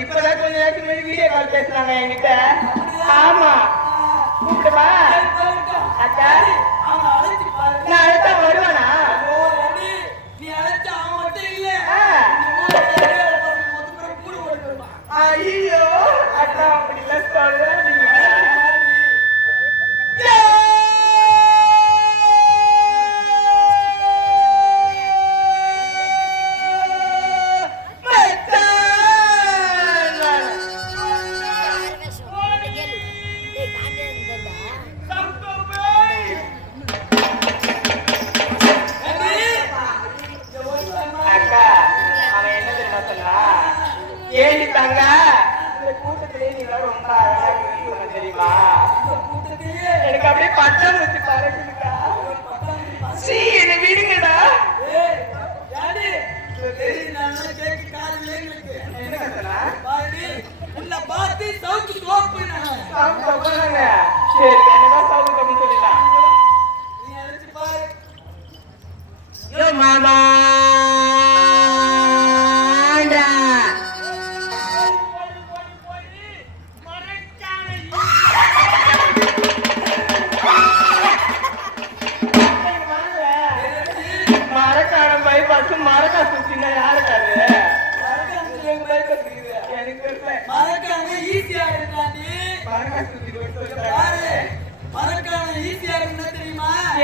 இப்பதான் கொஞ்ச நேரத்துக்கு வீடியோ கால் பேசுறாங்க என்கிட்ட. ஆமா கூப்பிடுவா அக்கா. நான் அழைச்சா வருவானா? ஐயோ அக்கா அப்படிலாம் சொல்ற. ஏடி தங்க கூட்டத்திலே நீங்க ரொம்ப அழகா தெரியுமா? எனக்கு அப்படியே பட்டம் வச்சு பறக்குதுக்கா. சீ என்ன விடுங்கடா. மாமா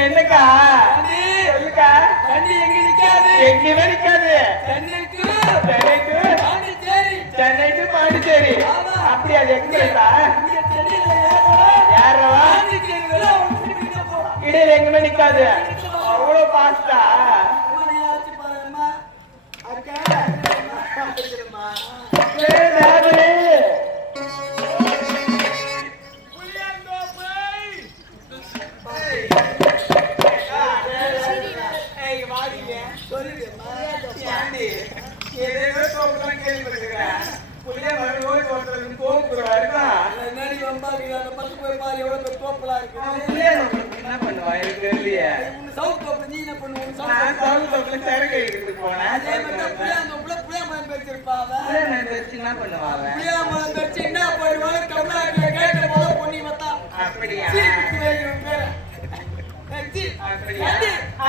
என்னக்கா சொல்லுக்கா. எங்கேயுமே நிக்காது. சென்னை டு பாண்டிச்சேரி. அப்படி அது எக்ஸ்பிரஸா? யாரவா இடையில எங்குமே நிக்காது. அவ்வளவு பாஸ்டா.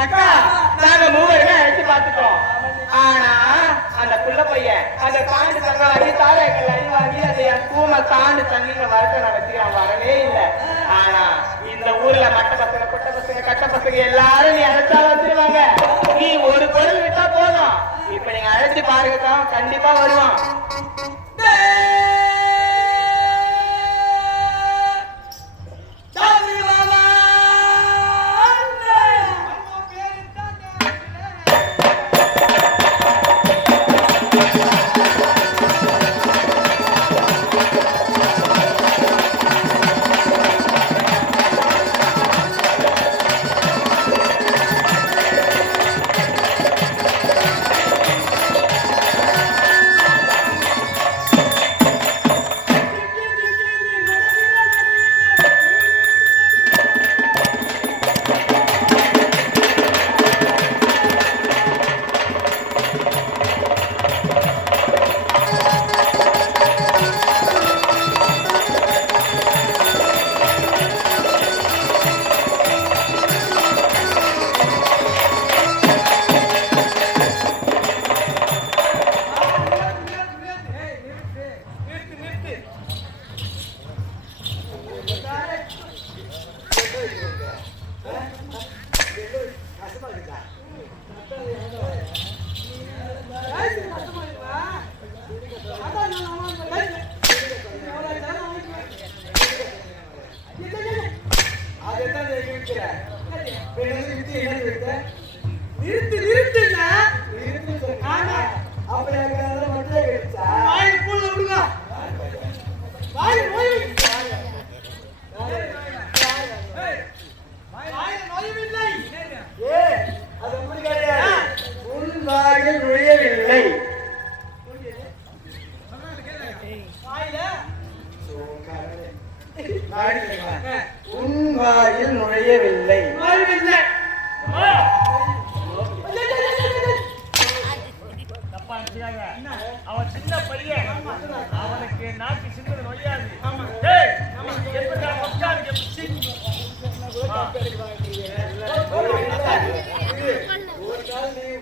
அக்கா நாங்க மூவருமே அழைச்சு பாத்துட்டோம். ஆனா அந்த புள்ள பையன் அந்த தாண்டு தங்கி தாரைகள் அழிவாங்கி அதை பூமை தாண்டு தண்ணிங்க வரட்ட நான் வச்சுக்க வரவே இல்லை. ஆனா இந்த ஊர்ல மட்ட பசங்க கொட்ட பசங்க கட்ட பசங்க எல்லாரும் நீ அழைச்சா வந்துருவாங்க. நீ ஒரு பொருள் விட்டா போதும். இப்ப நீங்க அழைச்சு பாருங்கக்கா கண்டிப்பா வருவான்.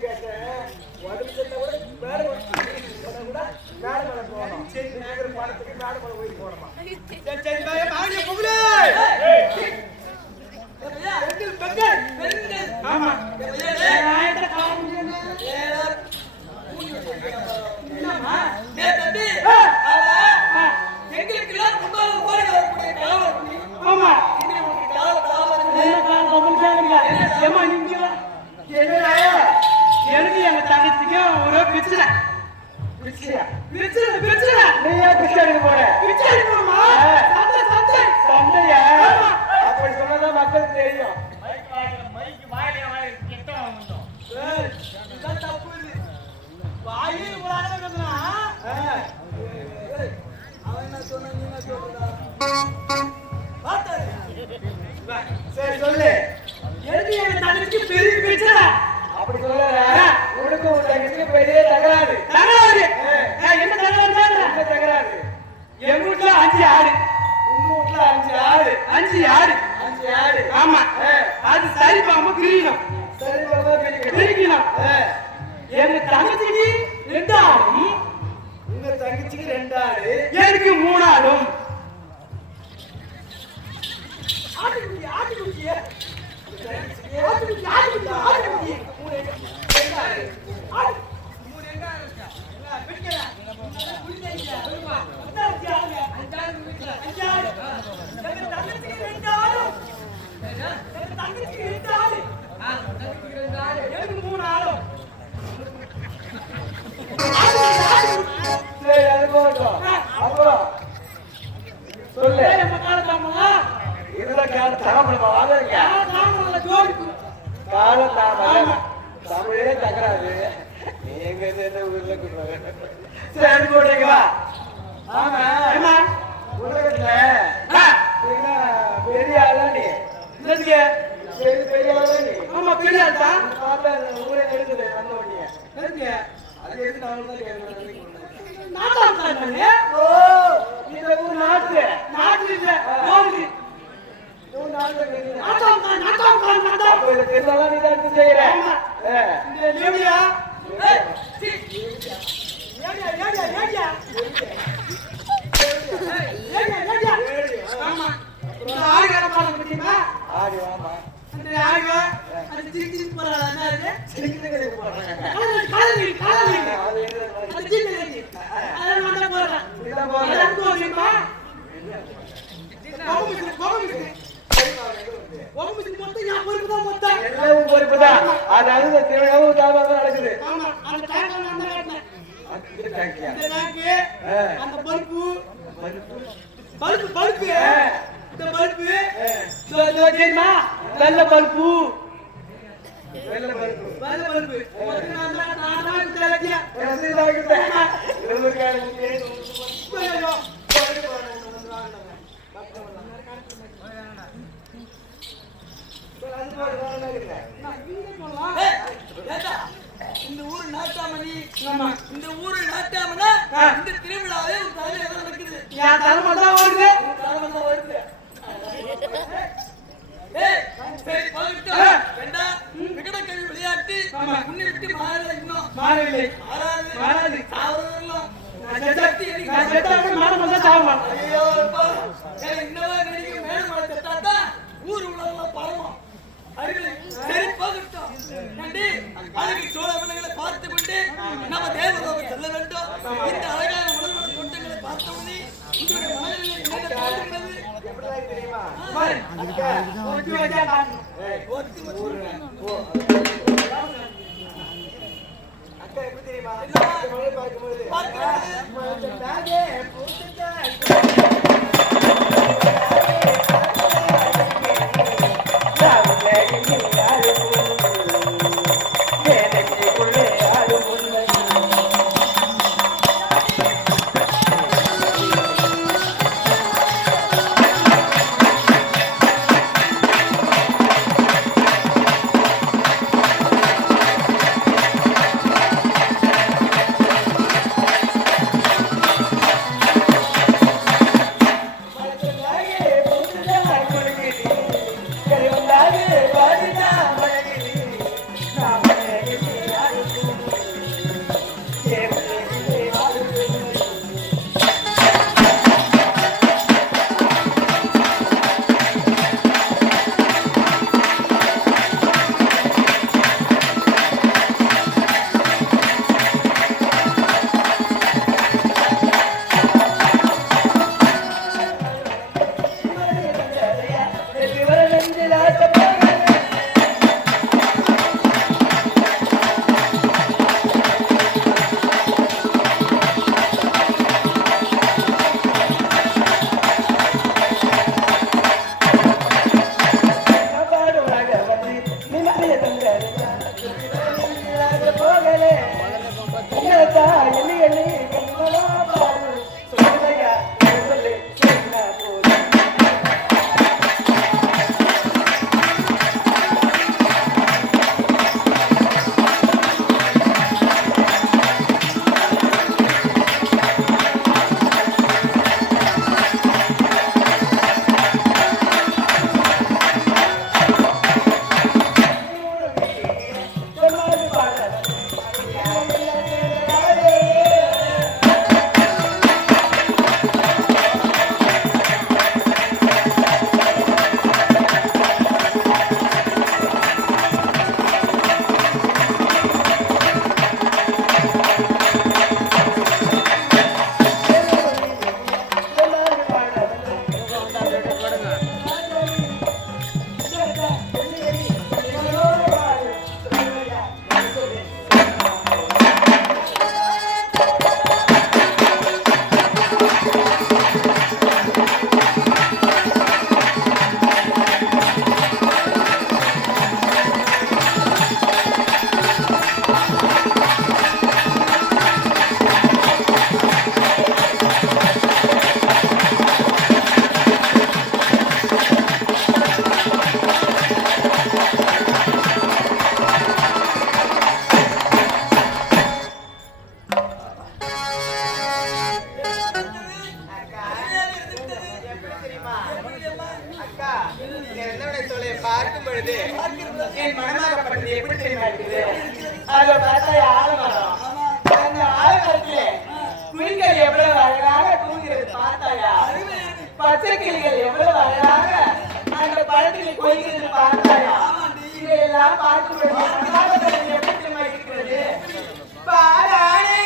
கேட்டேன் உடம்பு சரியில்லை கூட மேடை கூட மேடை போகணும் சரி நேரம் பணத்துக்கு மேடை மேலே போய் போனோமா சரி மாடிய பொம்பளை ஆமா எனக்கு எங்க தங்கச்சிக்கு ஒரு பிரச்சனை நீயா பிச்சை எடுக்க போற சண்டையா அப்படி சொன்னதான் மக்களுக்கு தெரியும் சரி சொல்லு எனக்கு எங்க தங்கச்சிக்கு பெரிய பிரச்சனை அப்படி சொல்ல உனக்கு உன் தங்கச்சிக்கு பெரிய தகராறு என்ன தகராறு எங்க வீட்டுல 5 ஆடு உங்க வீட்டுல 5 ஆடு ஆமா அது சரி பாம்பு கிரியணும் எங்க தங்கச்சிக்கு 2 ஆடும் உங்க தங்கச்சிக்கு 2 ஆடு எனக்கு 3 ஆடும் தமிழே தகராது நீங்க ஊர்ல சரி போட்டீங்களா ஆமா உலகத்துல பெரிய ஆளா நீ பெரிய ஆளா நீ ஆமா பெரிய ஆள் தான் பார்த்தா ஊரே எடுக்குது வந்த உடனே அது எது நாட்டு இல்ல அதாவது திருவிழாவும் தாபாதான் நடக்குது அந்த பல்பு தெரியுமா வெள்ள பல்பு இந்த ஊரு நாட்டாமணி இந்த ஊரு நாட்டாமனா இந்த திருவிழாவே நடக்குது என் தலைமை தான் ஓடுது விளையாட்டு முன்னிட்டு மாறவில்லை ஊர் உலகம் பரவும் சரி போகட்டும் அழகு சோழ விலைகளை பார்த்து கொண்டு நம்ம தேவதோவை செல்ல வேண்டும் இந்த அழகான உலக கூட்டங்களை பார்த்தவுடனே உங்களுடைய மனதில் என்ன தோன்றுகிறது தெரியுமா அக்கா எப்படி தெரியுமா பார்க்கும் பொழுது என் மனமாகப்பட்டது எப்படி தெரியுமா இருக்குது? அதை பார்த்தா ஆலமரம், அந்த ஆலமரத்துல குயில்கள் எவ்வளவு அழகாக தூங்கிறது பார்த்தாயா? பச்சை கிளிகள் எவ்வளவு அழகாக அந்த பழத்தில் கொய்கிறது பார்த்தாயா? இதையெல்லாம் பார்க்கும் பொழுது மனமாகப்பட்டது எப்படி தெரியுமா இருக்கிறது? பாராளே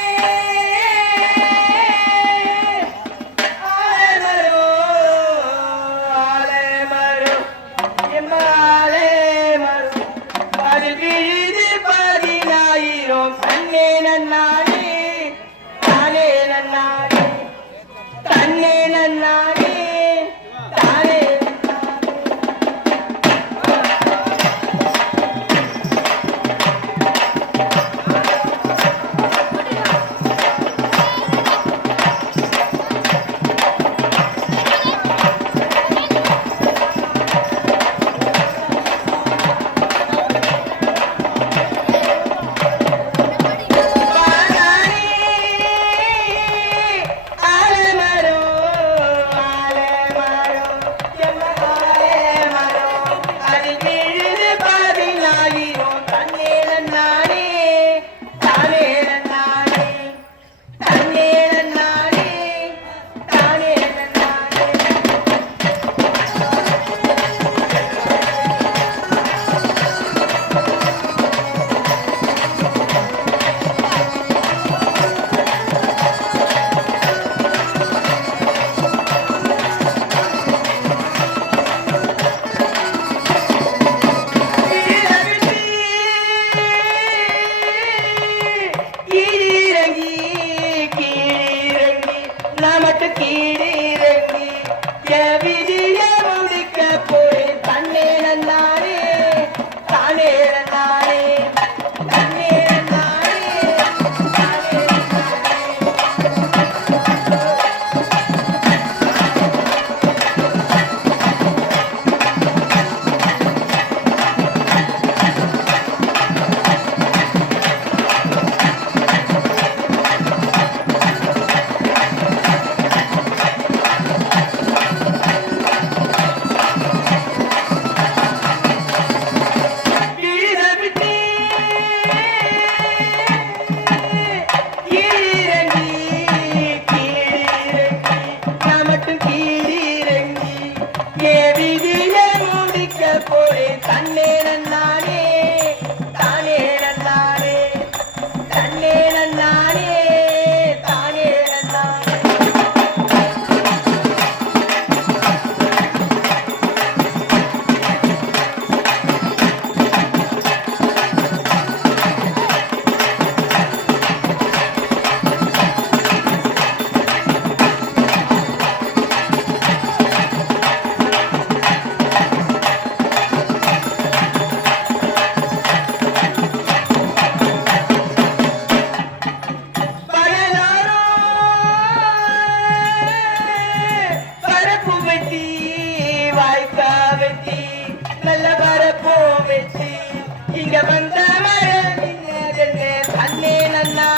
அண்ணே நன்னா